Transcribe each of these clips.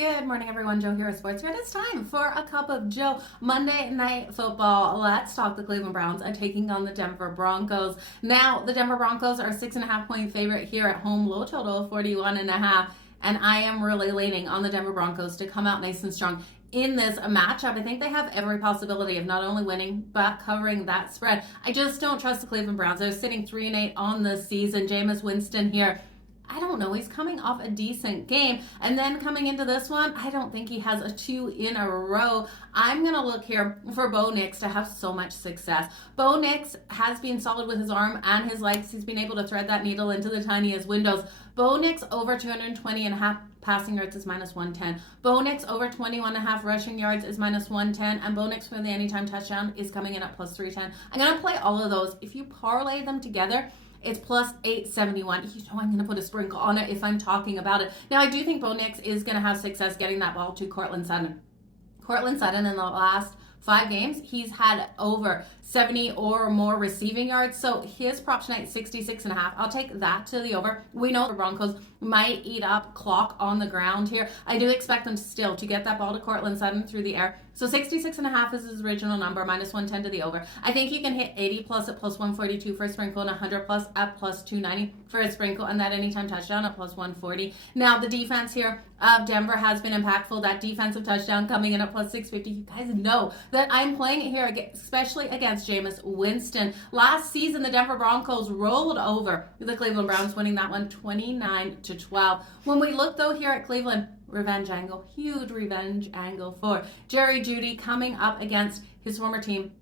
Good morning, everyone. Joe here with Sports Grid. It's time for a cup of Joe. Monday Night Football. Let's talk the Cleveland Browns are taking on the Denver Broncos. Now, the Denver Broncos are 6.5-point favorite here at home. Low total of 41.5. And I am really leaning on the Denver Broncos to come out nice and strong in this matchup. I think they have every possibility of not only winning, but covering that spread. I just don't trust the Cleveland Browns. They're sitting 3-8 on the season. Jameis Winston here, I don't know. He's coming off a decent game. And then coming into this one, I don't think he has a 2 in a row. I'm going to look here for Bo Nix to have so much success. Bo Nix has been solid with his arm and his legs. He's been able to thread that needle into the tiniest windows. Bo Nix over 220.5 passing yards is -110. Bo Nix over 21.5 rushing yards is -110. And Bo Nix for the anytime touchdown is coming in at +310. I'm going to play all of those. If you parlay them together, it's +871. You know I'm going to put a sprinkle on it if I'm talking about it. Now, I do think Bo Nix is going to have success getting that ball to Courtland Sutton. Courtland Sutton in the last 5 games, he's had over 70 or more receiving yards. So his prop tonight, 66.5. I'll take that to the over. We know the Broncos might eat up clock on the ground here. I do expect them still to get that ball to Courtland Sutton through the air. So 66.5 is his original number, -110 to the over. I think you can hit 80 plus at +142 for a sprinkle and 100 plus at +290 for a sprinkle, and that anytime touchdown at +140. Now, the defense here of Denver has been impactful. That defensive touchdown coming in at +650. You guys know that I'm playing it here, especially against Jameis Winston. Last season, the Denver Broncos rolled over the Cleveland Browns, winning that one 29-12. When we look, though, here at Cleveland, revenge angle, huge revenge angle for Jerry Jeudy coming up against his former team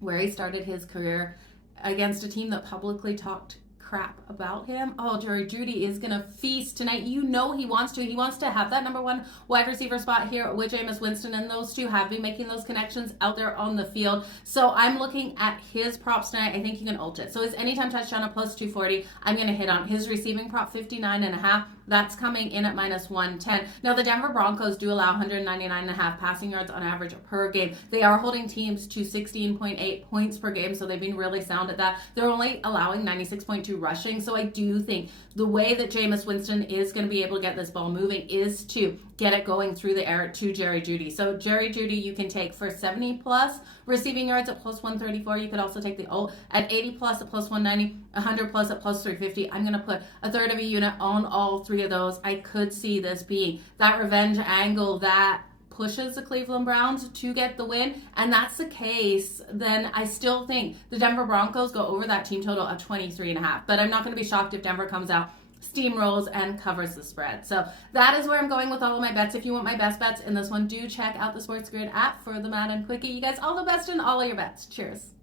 where he started his career, against a team that publicly talked crap about him. Oh, Jerry Jeudy is going to feast tonight. You know he wants to. He wants to have that number 1 wide receiver spot here with Jameis Winston, and those two have been making those connections out there on the field. So I'm looking at his props tonight. I think you can ult it. So his anytime touchdown at +240, I'm going to hit on. His receiving prop, 59.5. That's coming in at -110. Now, the Denver Broncos do allow 199.5 passing yards on average per game. They are holding teams to 16.8 points per game, so they've been really sound at that. They're only allowing 96.2 rushing, so I do think the way that Jameis Winston is going to be able to get this ball moving is to get it going through the air to Jerry Jeudy. So Jerry Jeudy you can take for 70 plus receiving yards at +134. You could also take the ult at 80 plus at +190, 100 plus at +350. I'm going to put a third of a unit on all 3 of those. I could see this being that revenge angle that pushes the Cleveland Browns to get the win, and that's the case, then I still think the Denver Broncos go over that team total of 23.5. But I'm not going to be shocked if Denver comes out, steamrolls, and covers the spread. So that is where I'm going with all of my bets. If you want my best bets in this one, do check out the Sports Grid app for the MADDEN Quickie. You guys, all the best in all of your bets. Cheers.